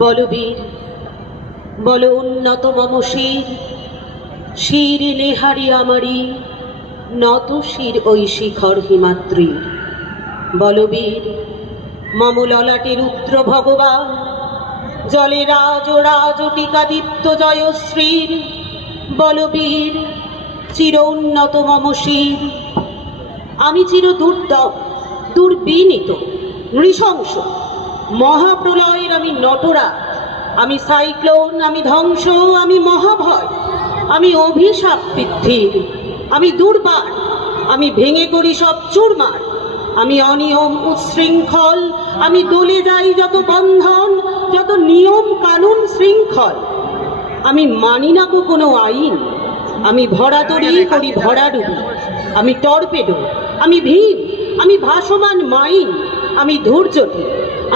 বলবীর বল উন্নত মম শির, শির নেহারি আমারি, নত শির ওই শিখর হিমাদ্রির। বলবীর মম ললাটে রুদ্র ভগবান, জলে রাজ রাজ টিকা দীপ্ত জয়শ্রীর। বলবীর চির উন্নত মম শির, আমি চির দুর্দম দুর্বিনীত নৃশংস, মহাপ্রলয়ের আমি নটরা, আমি সাইক্লোন, আমি ধ্বংস, আমি মহাভয়, আমি অভিশাপ বৃদ্ধির, আমি দুর্বার, আমি ভেঙে করি সব চুরমার, আমি অনিয়ম উচ্ছৃঙ্খল, আমি দলে যাই যত বন্ধন, যত নিয়ম কানুন শৃঙ্খল। আমি মানি না গো কোনো আইন, আমি ভরাতরি করি ভরাডুবি, আমি টর্পেডো, আমি ভীম, আমি ভাসমান মাইন, আমি ধৈর্যটি,